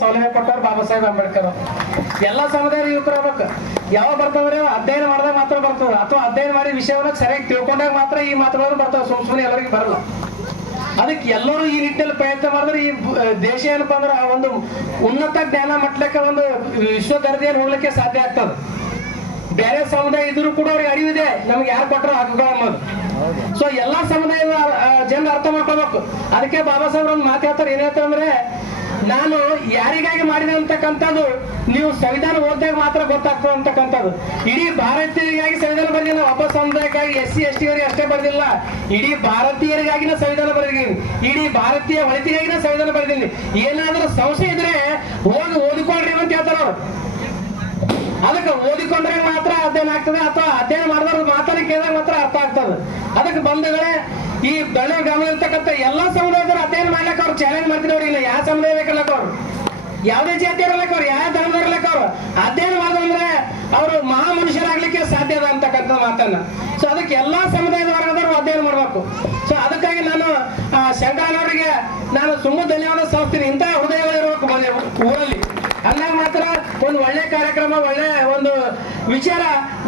ಸೌಲಭ್ಯ ಕೊಟ್ಟವ್ರು ಬಾಬಾ ಸಾಹೇಬ್ ಅಂಬೇಡ್ಕರ್. ಎಲ್ಲಾ ಸಮುದಾಯ ಯುವಕರು ಆಗ್ಬೇಕು. ಯಾವ ಬರ್ತಾವ್ರೆ ಅಧ್ಯಯನ ಮಾಡಿದಾಗ ಮಾತ್ರ ಬರ್ತದೆ, ಅಥವಾ ಅಧ್ಯಯನ ಮಾಡಿ ವಿಷಯವನ್ನ ಸರಿಯಾಗಿ ತಿಳ್ಕೊಂಡಾಗ ಮಾತ್ರ ಈ ಮಾತುಗಳನ್ನು ಬರ್ತಾವೆ. ಸುಮ್ಮನೆ ಎಲ್ಲರಿಗೂ ಬರಲ್ಲ. ಅದಕ್ಕೆ ಎಲ್ಲರೂ ಈ ನಿಟ್ಟಿನಲ್ಲಿ ಪ್ರಯತ್ನ ಮಾಡಿದ್ರೆ ಈ ದೇಶ ಏನಪ್ಪಾ ಅಂದ್ರೆ ಒಂದು ಉನ್ನತ ಜ್ಞಾನ ಮಟ್ಟಕ್ಕೆ ಒಂದು ವಿಶ್ವ ದರ್ಜೆಯಲ್ಲಿ ಹೋಗ್ಲಿಕ್ಕೆ ಸಾಧ್ಯ ಆಗ್ತದೆ. ಬೇರೆ ಸಮುದಾಯ ಇದ್ರೂ ಕೂಡ ಅವ್ರಿಗೆ ಅರಿವಿದೆ ನಮ್ಗೆ ಯಾರು ಕೊಟ್ಟರು ಹಕ್ಕುಗಳು ಅನ್ನೋದು. ಸೊ ಎಲ್ಲಾ ಸಮುದಾಯದ ಜನರು ಅರ್ಥ ಮಾಡ್ಕೋಬೇಕು. ಅದಕ್ಕೆ ಬಾಬಾ ಸಾಹೇಬ್ರ ಒಂದು ಮಾತು ಹೇಳ್ತಾರೆ, ಏನ್ ಹೇಳ್ತಾರೆ ಅಂದ್ರೆ, ನಾನು ಯಾರಿಗಾಗಿ ಮಾಡಿದೆ ಅಂತಕ್ಕಂಥದ್ದು ನೀವು ಸಂವಿಧಾನ ಓದಿದಾಗ ಮಾತ್ರ ಗೊತ್ತಾಗ್ತದೆ ಅಂತಕ್ಕಂಥದ್ದು. ಇಡೀ ಭಾರತೀಯರಿಗಾಗಿ ಸಂವಿಧಾನ ಬರೆದಿಲ್ಲ, ಒಬ್ಬ ಸಮುದಾಯಕ್ಕಾಗಿ SC ST ಅವರಿಗೆ ಅಷ್ಟೇ ಬರೆದಿಲ್ಲ, ಇಡೀ ಭಾರತೀಯರಿಗಾಗಿನ ಸಂವಿಧಾನ ಬರೆದಿದ್ದೀನಿ, ಇಡೀ ಭಾರತೀಯ ಒಳಿತಿಗಾಗಿನ ಸಂವಿಧಾನ ಬರೆದಿದ್ದೀನಿ. ಏನಾದ್ರೂ ಸಂಶಯ ಇದ್ರೆ ಹೋಗಿ ಓದಿಕೊಂಡ್ರಿ ಅಂತ ಹೇಳ್ತಾರ ಅವ್ರು. ಅದಕ್ಕೆ ಓದಿಕೊಂಡ್ರೆ ಮಾತ್ರ ಅಧ್ಯಯನ ಆಗ್ತದೆ, ಅಥವಾ ಅಧ್ಯಯನ ಮಾಡಿದವ್ರು ಮಾತಾಡಿ ಕೇಳಿದಾಗ ಮಾತ್ರ ಅರ್ಥ ಆಗ್ತದೆ. ಅದಕ್ಕೆ ಬಂಧುಗಳೇ, ಈ ಬೆಳೆ ಗ್ರಾಮ ಇರ್ತಕ್ಕಂಥ ಎಲ್ಲಾ ಸಮುದಾಯದವರು ಅಧ್ಯಯನ ಮಾಡ್ಲಿಕ್ಕೆ ಅವ್ರು ಚಾಲೆಂಜ್ ಮಾಡ್ತಿದವ್ರು. ಇಲ್ಲ ಯಾವ ಸಮುದಾಯ ಬೇಕಲ್ಲಕ್ಕ ಅವ್ರು, ಯಾವುದೇ ಜಾತಿ ಇರಲಿಕ್ಕೆ ಅವ್ರು, ಯಾವ ಧರ್ಮ ಇರ್ಲಿಕ್ಕೆ ಅವ್ರು ಅಧ್ಯಯನ ಮಾಡಿದ್ರೆ ಅವರು ಮಹಾ ಮನುಷ್ಯರಾಗ್ಲಿಕ್ಕೆ ಸಾಧ್ಯ ಅದ ಅಂತಕ್ಕಂಥ ಮಾತನ್ನ. ಸೊ ಅದಕ್ಕೆ ಎಲ್ಲಾ ಸಮುದಾಯದ ವರ್ಗದವರು ಅಧ್ಯಯನ ಮಾಡ್ಬೇಕು. ಸೊ ಅದಕ್ಕಾಗಿ ನಾನು ಶಂಕರನವರಿಗೆ ನಾನು ತುಂಬ ಧನ್ಯವಾದ ಸಲ್ಲಿಸ್ತೀನಿ. ಇಂತಹ ಹೃದಯಗಳಿರ್ಬೇಕು ಊರಲ್ಲಿ, ಅಂದಾಗ ಮಾತ್ರ ಒಂದು ಒಳ್ಳೆ ಕಾರ್ಯಕ್ರಮ, ಒಳ್ಳೆ ಒಂದು ವಿಚಾರ,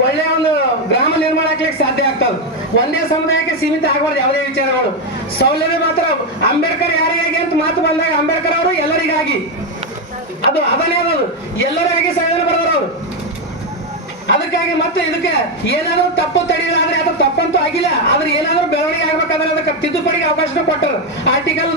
ಒಳ್ಳೆ ಒಂದು ಗ್ರಾಮ ನಿರ್ಮಾಣ ಆಗ್ಲಿಕ್ಕೆ ಸಾಧ್ಯ ಆಗ್ತದೆ. ಒಂದೇ ಸಮುದಾಯಕ್ಕೆ ಸೀಮಿತ ಆಗಬಾರ್ದು ಯಾವುದೇ ವಿಚಾರಗಳು. ಸೌಲಭ್ಯ ಮಾತ್ರ ಅಂಬೇಡ್ಕರ್ ಯಾರಿಗಾಗಿ ಅಂತ ಮಾತು ಬಂದಾಗ ಅಂಬೇಡ್ಕರ್ ಅವರು ಎಲ್ಲರಿಗಾಗಿ, ಅದು ಅದನ್ನೇ ಅದು ಎಲ್ಲರಿಗಾಗಿ ಸಂವಿಧಾನ ಬರೆದವರು ಅವರು. ಅದಕ್ಕಾಗಿ ಮತ್ತೆ ಇದಕ್ಕೆ ಏನಾದ್ರೂ ತಪ್ಪು ತಡೆಯಲಾದ್ರೆ ಅದು ತಪ್ಪಂತೂ ಆಗಿಲ್ಲ, ಆದ್ರೆ ಏನಾದ್ರೂ ಬೆಳವಣಿಗೆ ಆಗ್ಬೇಕಾದ್ರೆ ಅದಕ್ಕೆ ತಿದ್ದುಪಡಿಗೆ ಅವಕಾಶ ಕೊಟ್ಟರು. ಆರ್ಟಿಕಲ್